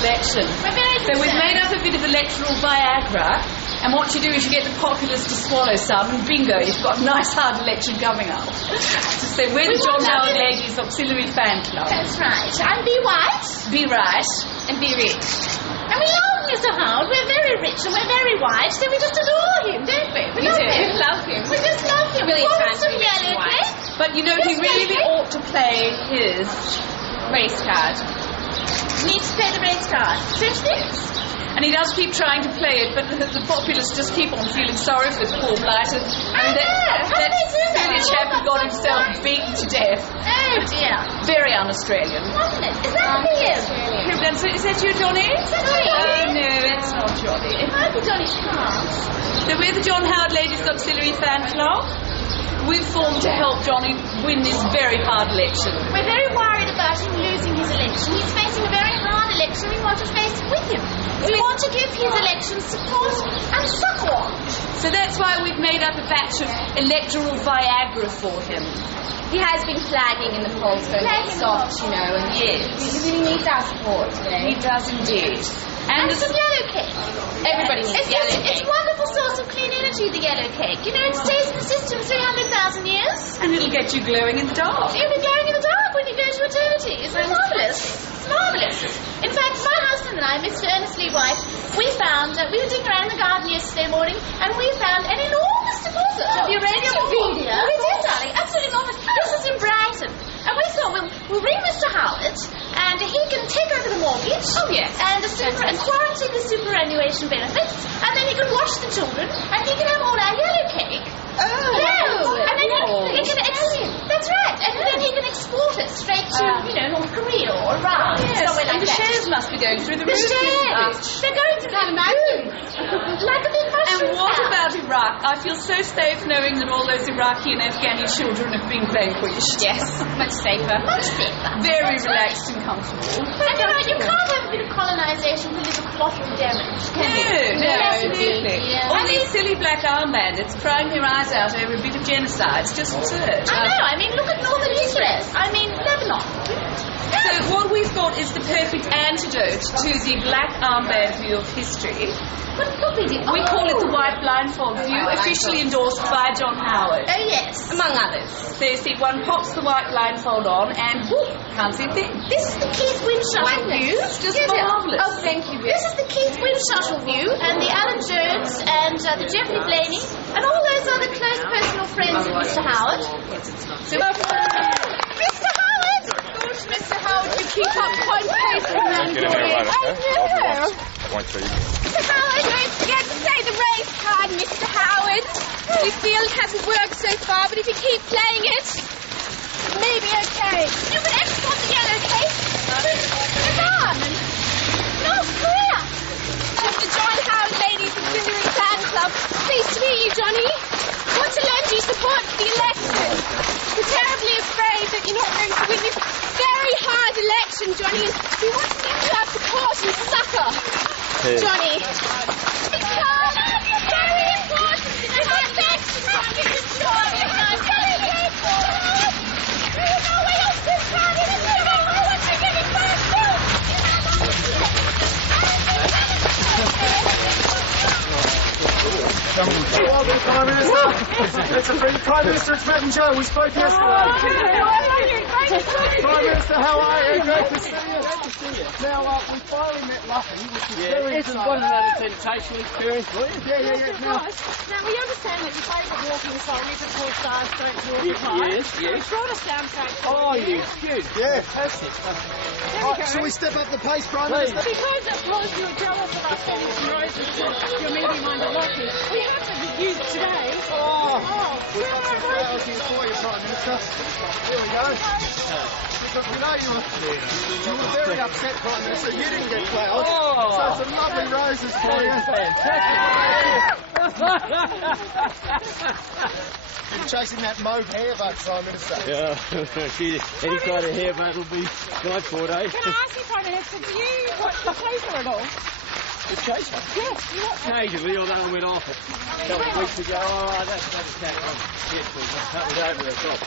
election. So we've made up a bit of electoral viagra, and what you do is you get the populace to swallow some, and bingo, you've got a nice hard election coming up. So we're the John Howard Ladies Auxiliary Fan Club. That's right. I'm Bea Wight. Bea Wright. And Bea rich. And we love Mr. Howard. We're very rich and we're very white, so we just adore him, don't we? We love him. We just love him. Really want some yellow cake? But you know, he really ought to play his race card. Needs to play the race card. Don't you think? And he does keep trying to play it, but the populace just keep on feeling sorry for poor blighted. I know. How do they do that? Silly chap who got himself beaten to death. Oh dear. Very un-Australian. Wasn't it? Is that him? Is that you, Johnny? Is that him? Oh, no, it's not Johnny. It might be Johnny's chance. So we're the John Howard Ladies Auxiliary Fan Club. We've formed to help Johnny win this very hard election. We're very worried about him losing his election. He's facing a very hard election. We want to face it with him. We want to give his election support and succor. So that's why we've made up a batch of electoral viagra for him. He has been flagging in the polls for a bit soft, you know, and Yes. he really needs our support today. He does indeed. And some yellow cake. Everybody needs yellow It's cake. a wonderful source of clean energy, the yellow cake. You know, it stays in the system 300,000 years. And it'll get you glowing in the dark. You'll be glowing in the dark when you go to eternity. Isn't it marvellous? It's marvellous. In fact, my husband and I, Mr. Ernest Lee White, we were digging around in the garden yesterday morning, and we found an enormous deposit of uranium media. We did, darling. Absolutely enormous. This is in Brighton. And we thought, we'll ring Mr. Howard, and he can take over the mortgage. Oh, yes. And quarantine the superannuation benefits, and then he can watch the children, and he can have all our yellow cake. Oh, Yes. And then he can that's right. And then he can export it straight to, North Korea or Iran. Yes, Somewhere like and the that. shares must be going through the The roof. shares. They're going to the moon. Like a big mushroom. And what about Iraq? I feel so safe knowing that all those Iraqi and Afghani children have been vanquished. Yes, much safer. Much safer. Very relaxed and comfortable. And you can't have a bit of colonisation to live a collateral damage, can you? No, Yes, absolutely. Yeah. All these silly black arm bandits crying their eyes out over a bit of genocide. It's just absurd. I know. I mean, look at northern Israel. I mean, Lebanon. So what we've got is the perfect antidote to the black armband view of history. But look at it. We call it the white blindfold view, officially endorsed by John Howard. Oh, yes. Among others. So you see, one pops the white blindfold on and whoop, can't see a thing. This is the Keith Windshuttle view. It's just marvellous. Oh, thank you. This is the Keith Windshuttle view, and the Alan Jones, and the Jeffrey Blaney, and all those other close personal friends of Mr. Howard. So, Mr. Howard! Gosh, Mr. Howard, you keep up quite pace with Mandalorian. I won't tell you. Mr. Howard! Don't forget to play the race card, Mr. Howard. We feel it hasn't worked so far, but if you keep playing it, it may be okay. You can export the yellow cake to Iran and North Korea. Just the John Howard Ladies Auxiliary Fan Club. Pleased to meet you, Johnny. Want to lend you support for the election. We're terribly afraid that you're not going to win this very hard election, Johnny. We want to give you our support and succour. Johnny. It's very important to do our best to make it a joy. Welcome, Prime Minister. It's a free Prime Minister. It's Matt and Joe. We spoke yesterday. Prime Minister, how are you? Great to see you. Great to see you. Now, we finally met Luffy, which is very It's one another sensational experience for you. Yeah. Now, we understand that you favour walking so we can pull stars straight to walk high. Yes. You brought us down straight to Oh, you good. Yeah. Fantastic. Right, shall we step up the pace, Prime Minister? Because, of course, you're jealous of us sending some roses to your medium-minded Lockie. We have to review today. We've got some flowers here for you, Prime Minister. Here we go. Because we know you were very upset, Prime Minister. You didn't get flowers. So some lovely roses for you. Been chasing that mauve hairbug, Prime Minister. Yeah, any kind of hairbug will be nice for it, eh? Can I ask you, Prime Minister, do you watch the paper at all? The chaser? Yes, you watch it. Occasionally, although I went off it a couple of weeks ago. Oh, that's a cat one. Yes, we cut it over the top.